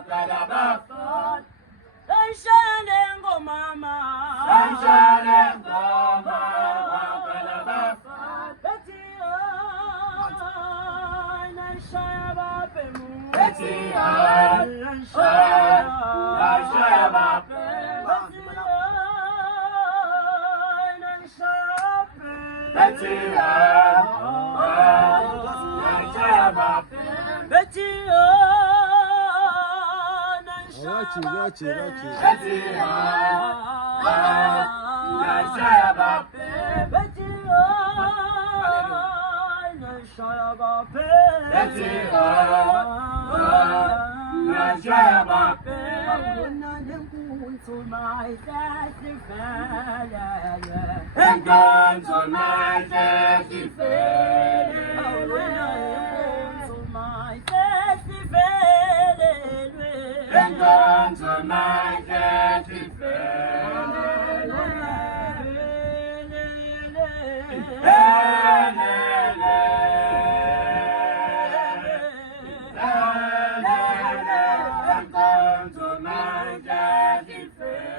wakalaba. Sunshine ngomama. Sunshine ngoma wakalaba. Betty Nashaya bapemu. Betty Nashaya bapemu. Betty Nashaya bapemu. Betty Rachi. Betty Nashaya bapemu. Betty Nashaya bapemu. Betty Nashaya bapemu. To my festival, And gone to my daddy fair. to my festival, And gone to my daddy fair. And gone to my daddy fair.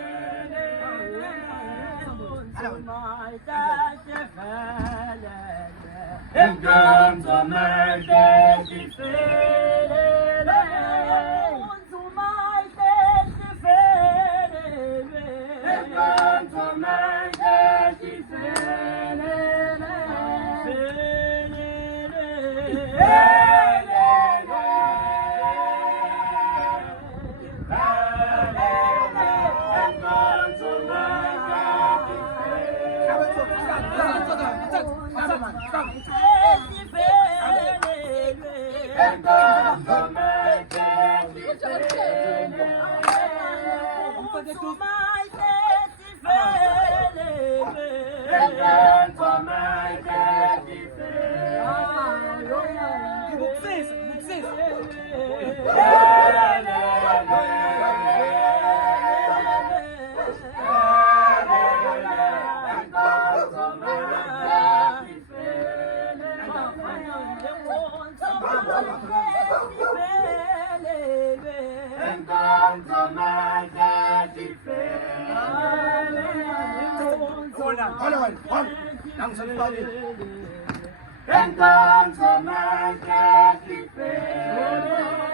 my festival, And gone to my daddy fair. to my festival. And gone to my daddy fair. And gone to my daddy And gone to my daddy And gone to my daddy And gone to my daddy fair.